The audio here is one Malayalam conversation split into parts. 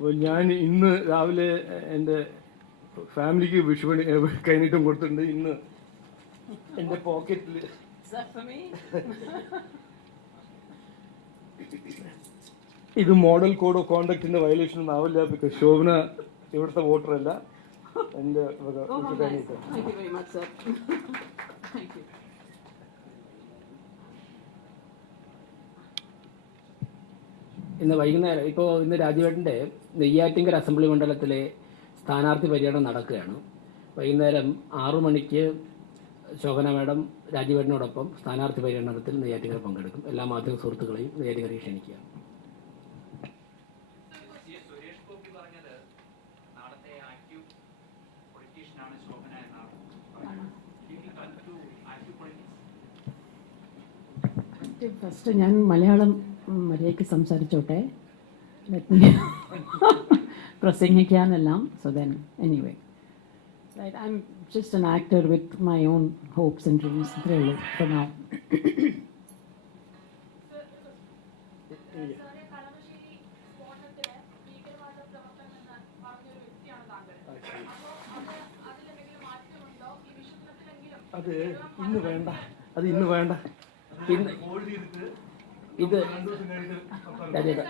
അപ്പോൾ ഞാൻ ഇന്ന് രാവിലെ എൻ്റെ ഫാമിലിക്ക് വിഷുപണി കൈനീട്ടം കൊടുത്തിട്ടുണ്ട്. ഇന്ന് എൻ്റെ പോക്കറ്റിൽ ഇത് മോഡൽ കോഡ് ഓഫ് കോണ്ടക്റ്റിന്റെ വയലേഷൻ ഒന്നും ആവില്ല. ബിക്കോസ് ശോഭന ഇവിടുത്തെ വോട്ടർ അല്ല. എൻ്റെ ഇന്ന് വൈകുന്നേരം ഇന്ന് രാജുവേട്ടൻ്റെ നെയ്യാറ്റിങ്കര അസംബ്ലി മണ്ഡലത്തിലെ സ്ഥാനാർത്ഥി പര്യടനം നടക്കുകയാണ്. വൈകുന്നേരം 6 മണിക്ക് ശോഭന മാഡം രാജുവേട്ടനോടൊപ്പം സ്ഥാനാർത്ഥി പര്യടനത്തിൽ നെയ്യാറ്റിങ്കര പങ്കെടുക്കും. എല്ലാ മാധ്യമ സുഹൃത്തുക്കളെയും നെയ്യാറ്റിങ്കരയിൽ ക്ഷണിക്കുക. ഫസ്റ്റ് ഞാൻ മലയാളം മര്യാദയ്ക്ക് സംസാരിച്ചോട്ടെ, പ്രസംഗിക്കാനെല്ലാം. So then anyway I am just an actor with my own hopes and dreams. ഇത്രയേ ഉള്ളൂ for now. അത് ഇന്ന് വേണ്ട. പിന്നെ ഇത് രാജേട്ടൻ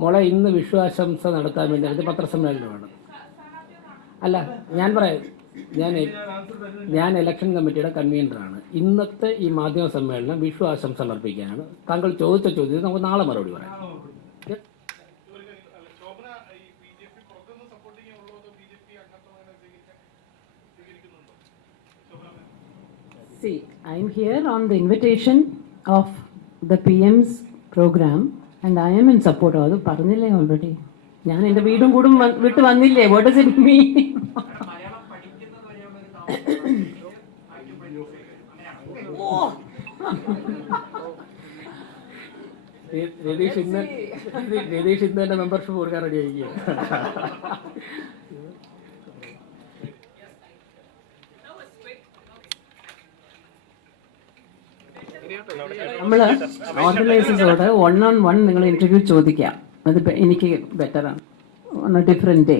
മോളെ ഇന്ന് വിശ്വാശംസ നടത്താൻ വേണ്ടി അത് പത്രസമ്മേളനമാണ്. അല്ല, ഞാൻ പറയാം, ഞാൻ ഇലക്ഷൻ കമ്മിറ്റിയുടെ കൺവീനറാണ്. ഇന്നത്തെ ഈ മാധ്യമ സമ്മേളനം വിഷു ആശംസ സമർപ്പിക്കാനാണ്. താങ്കൾ ചോദിച്ച ചോദ്യത്തിന് നമുക്ക് നാളെ മറുപടി പറയാം. See, I am here on the invitation of the PM's program and I am in support. അത് പറഞ്ഞില്ലേ ഓൾറെഡി? ഞാൻ എൻ്റെ വീടും കൂടും വിട്ട് വന്നില്ലേ? What does it mean? Ratheesh ഇന്ന് തന്നെ മെമ്പർഷിപ്പ് കൊടുക്കാൻ റെഡി ആയിരിക്കും. നമ്മൾ ഓർഗനൈസേഴ്സോട് 1-on-1 നിങ്ങൾ ഇന്റർവ്യൂ ചോദിക്കാം. അത് എനിക്ക് ബെറ്ററാണ് ഓൺ എ ഡിഫറെന്റ് ഡേ.